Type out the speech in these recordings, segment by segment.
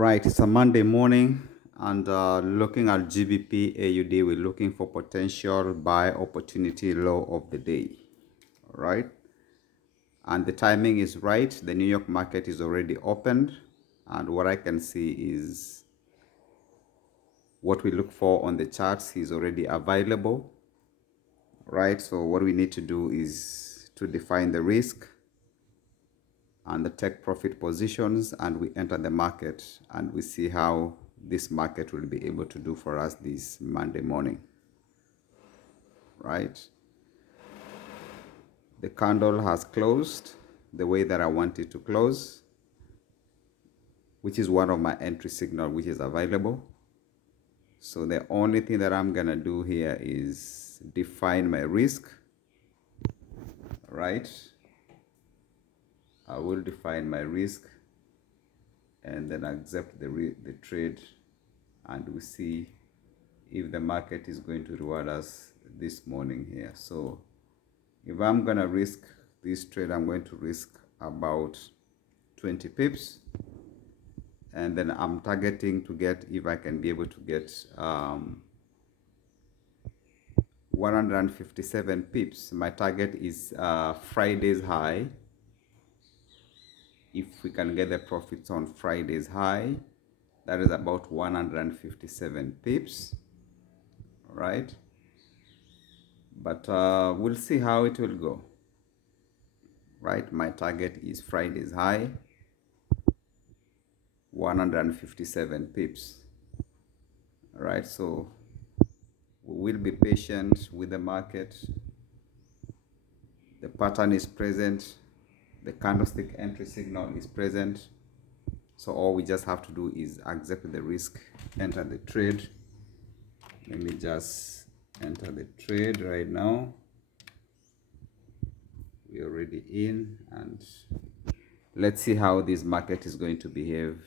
Right, it's a Monday morning, and looking at GBP-AUD, we're looking for potential buy opportunity low of the day. All right, and the timing is right. The New York market is already opened, and what I can see is what we look for on the charts is already available. Right, so what we need to do is to define the risk and the take profit positions, and we enter the market and we see how this market will be able to do for us this Monday morning. Right, the candle has closed the way that I want it to close, which is one of my entry signal which is available. So the only thing that I'm gonna do here is define my risk. Right, I will define my risk and then accept the trade, and we see if the market is going to reward us this morning here. So if I'm gonna risk this trade, I'm going to risk about 20 pips, and then I'm targeting to get, if I can be able to get 157 pips. My target is Friday's high. If we can get the profits on Friday's high, that is about 157 pips. All right, but we'll see how it will go. Right, my target is Friday's high, 157 pips. All right, so we will be patient with the market. The pattern is present, the candlestick entry signal is present, so all we just have to do is accept the risk, enter the trade. Let me just enter the trade right now. We're already in, and let's see how this market is going to behave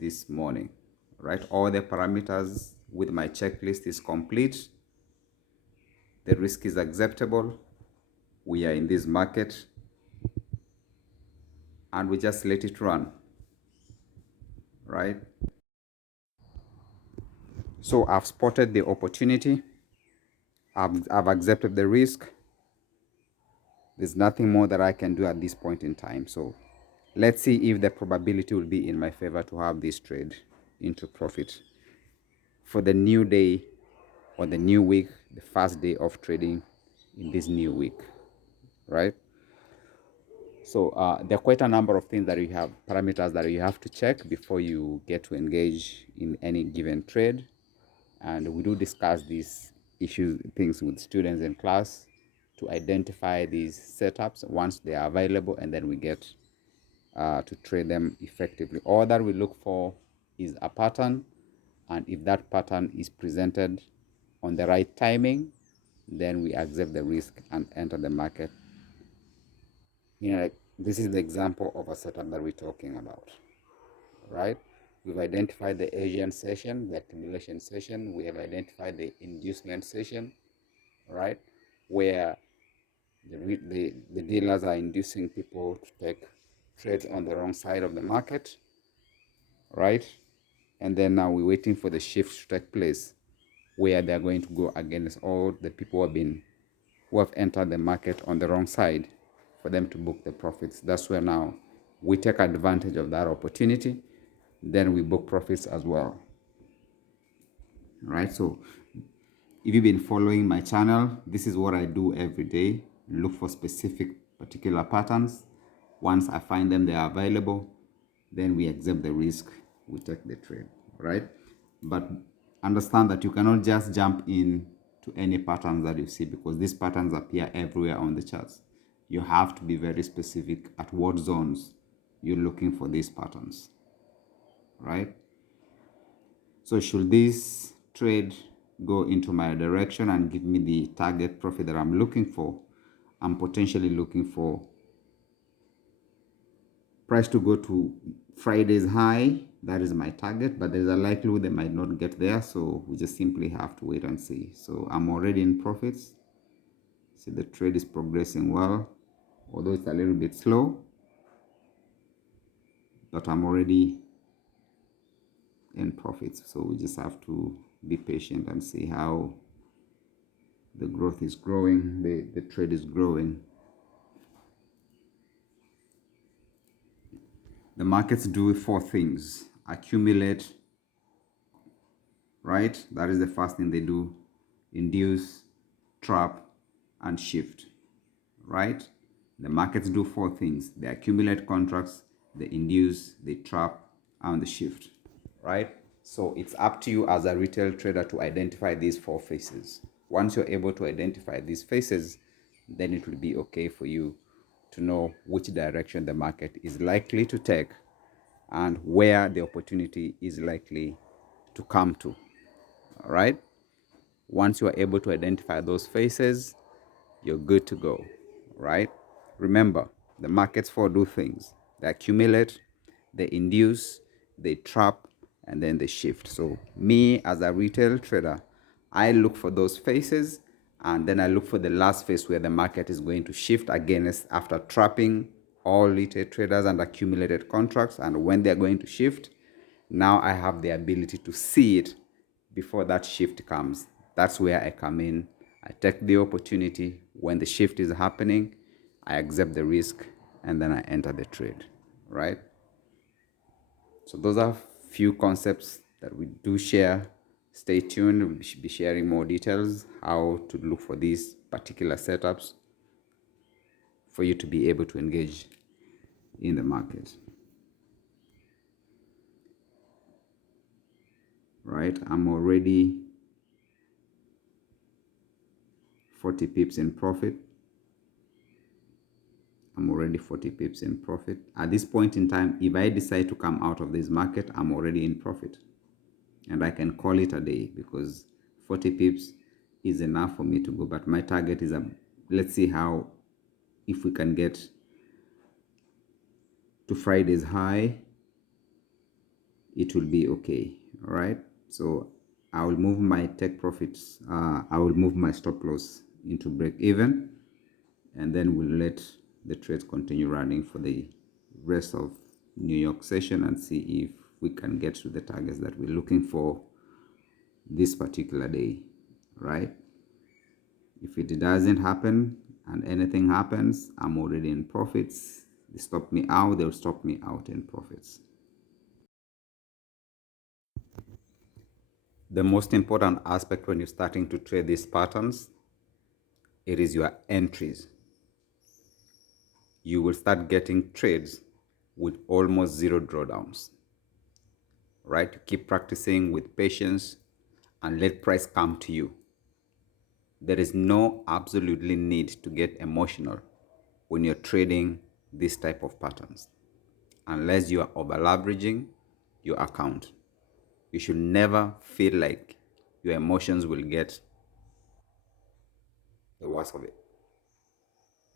this morning. Right, all the parameters with my checklist is complete. The risk is acceptable. We are in this market, and we just let it run. Right, so I've spotted the opportunity. I've accepted the risk. There's nothing more that I can do at this point in time. So let's see if the probability will be in my favor to have this trade into profit for the new day or the new week, the first day of trading in this new week. Right, so there are quite a number of things that you have, parameters that you have to check before you get to engage in any given trade. And we do discuss these things with students in class to identify these setups once they are available, and then we get to trade them effectively. All that we look for is a pattern, and if that pattern is presented on the right timing, then we accept the risk and enter the market. Like this is the example of a setup that we're talking about. Right, we've identified the Asian session, the accumulation session. We have identified the inducement session, right, where the dealers are inducing people to take trades on the wrong side of the market. Right, and then now we're waiting for the shift to take place, where they're going to go against all the people who have entered the market on the wrong side, for them to book the profits. That's where now we take advantage of that opportunity, then we book profits as well. Right, so if you've been following my channel, this is what I do every day. Look for specific particular patterns. Once I find them, they are available, then we accept the risk, we take the trade. Right, but understand that you cannot just jump in to any patterns that you see, because these patterns appear everywhere on the charts. You have to be very specific at what zones you're looking for these patterns. Right, so should this trade go into my direction and give me the target profit that I'm looking for, I'm potentially looking for price to go to Friday's high. That is my target, but there's a likelihood they might not get there, so we just simply have to wait and see. So I'm already in profits. See, the trade is progressing well, although it's a little bit slow, but I'm already in profits. So we just have to be patient and see how the growth is growing, the trade is growing. The markets do four things: accumulate, right? That is the first thing they do: induce, trap, and shift, right? The markets do four things: they accumulate contracts, they induce, they trap, and they shift, right? So it's up to you as a retail trader to identify these four phases. Once you're able to identify these phases, then it will be okay for you to know which direction the market is likely to take and where the opportunity is likely to come to. All right? Once you are able to identify those phases, you're good to go, right? Remember, the markets for do things: they accumulate, they induce, they trap, and then they shift. So me as a retail trader, I look for those phases, and then I look for the last phase where the market is going to shift against after trapping all retail traders and accumulated contracts. And when they're going to shift, now I have the ability to see it before that shift comes. That's where I come in. I take the opportunity when the shift is happening, I accept the risk, and then I enter the trade, right? So those are few concepts that we do share. Stay tuned. We'll be sharing more details how to look for these particular setups for you to be able to engage in the market, right? I'm already 40 pips in profit. I'm already 40 pips in profit. At this point in time, if I decide to come out of this market, I'm already in profit. And I can call it a day because 40 pips is enough for me to go. But my target is, let's see how, if we can get to Friday's high, it will be okay. All right. So I will move my take profits. I will move my stop loss into break even, and then we'll let the trades continue running for the rest of New York session and see if we can get to the targets that we're looking for this particular day, right? If it doesn't happen and anything happens, I'm already in profits. They stop me out, they'll stop me out in profits. The most important aspect when you're starting to trade these patterns, it is your entries. You will start getting trades with almost zero drawdowns, right? Keep practicing with patience and let price come to you. There is no absolutely need to get emotional when you're trading this type of patterns, unless you are over leveraging your account. You should never feel like your emotions will get the worst of it,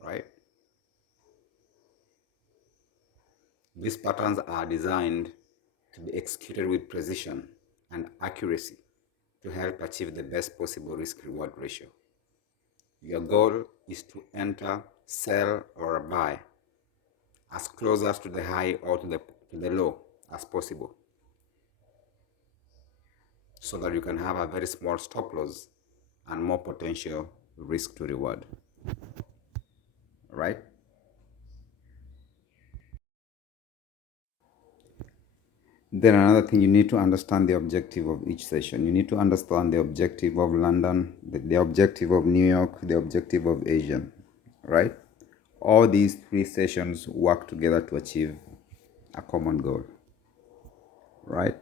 right? These patterns are designed to be executed with precision and accuracy to help achieve the best possible risk-reward ratio. Your goal is to enter, sell, or buy as close as to the high or to the low as possible, so that you can have a very small stop loss and more potential risk to reward, right? Then another thing, you need to understand the objective of each session. You need to understand the objective of London, the objective of New York, the objective of Asia, right? All these three sessions work together to achieve a common goal, right?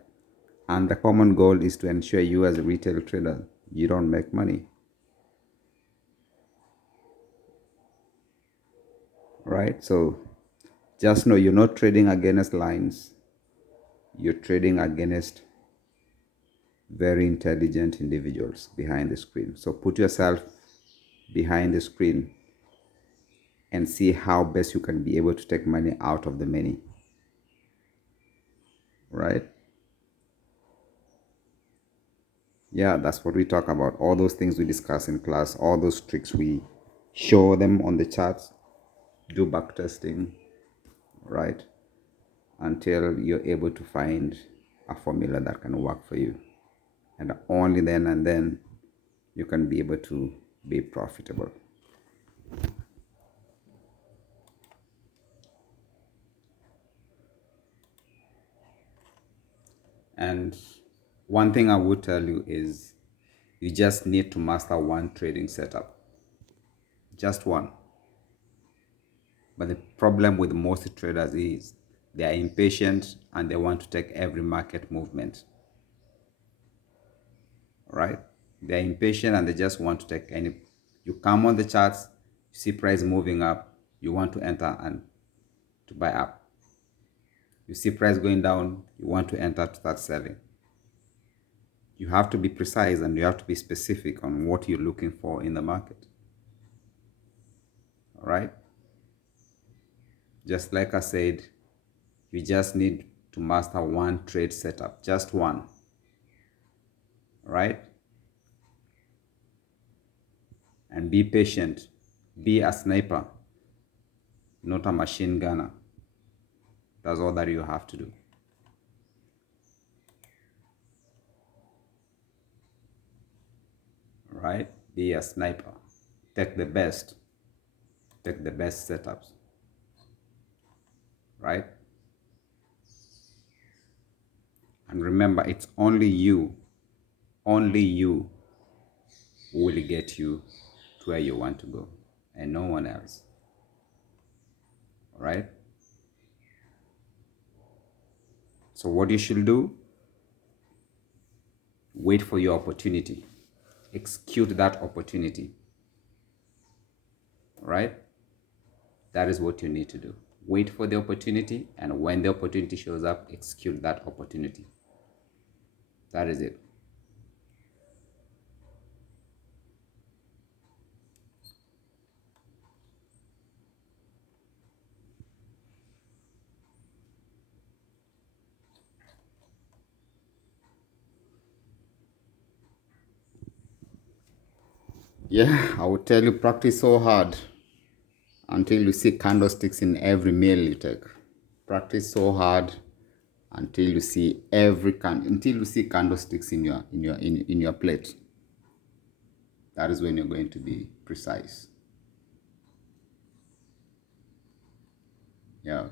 And the common goal is to ensure you as a retail trader, you don't make money, right? So just know you're not trading against lines, you're trading against very intelligent individuals behind the screen. So put yourself behind the screen and see how best you can be able to take money out of the many, right? Yeah, that's what we talk about. All those things we discuss in class, all those tricks, we show them on the charts, do back testing, right? Until you're able to find a formula that can work for you. And only then and then you can be able to be profitable. And one thing I would tell you is you just need to master one trading setup. Just one. But the problem with most traders is they are impatient and they want to take every market movement. Right? They're impatient and they just want to take any. You come on the charts, you see price moving up, you want to enter and to buy up. You see price going down, you want to enter to start selling. You have to be precise and you have to be specific on what you're looking for in the market. All right? Just like I said, you just need to master one trade setup, just one. All right? And be patient. Be a sniper, not a machine gunner. That's all that you have to do. All right? Be a sniper. Take the best. Take the best setups. Right? And remember, it's only you who will get you to where you want to go, and no one else. All right? So what you should do, wait for your opportunity. Execute that opportunity. All right? That is what you need to do. Wait for the opportunity, and when the opportunity shows up, execute that opportunity. That is it. Yeah, I would tell you, practice so hard until you see candlesticks in every meal you take. Practice so hard until you see candlesticks in your plate. That is when you're going to be precise. Yeah,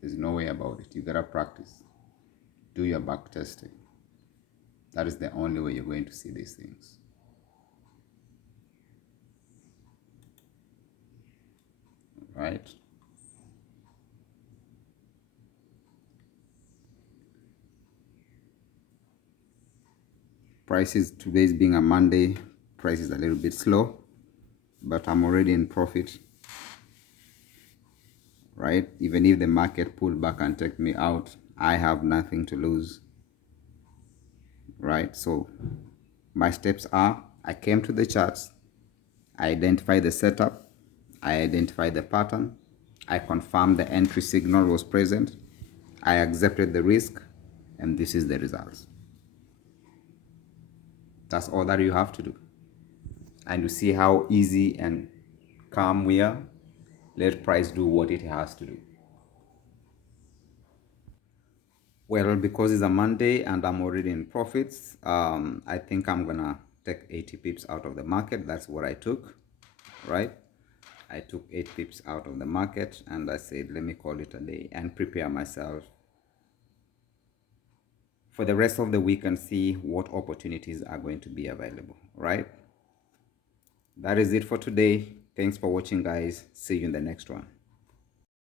there's no way about it. You gotta practice. Do your back testing. That is the only way you're going to see these things. Right? Prices today's being a Monday, price is a little bit slow, but I'm already in profit. Right? Even if the market pulled back and take me out, I have nothing to lose. Right? So my steps are, I came to the charts, I identify the setup, I identify the pattern, I confirm the entry signal was present, I accepted the risk, and this is the results. That's all that you have to do. And you see how easy and calm we are. Let price do what it has to do. Well, because it's a Monday and I'm already in profits, I think I'm gonna take 80 pips out of the market. That's what I took, right? I took 8 pips out of the market and I said, let me call it a day and prepare myself for the rest of the week and see what opportunities are going to be available, right? That is it for today. Thanks for watching, guys. See you in the next one.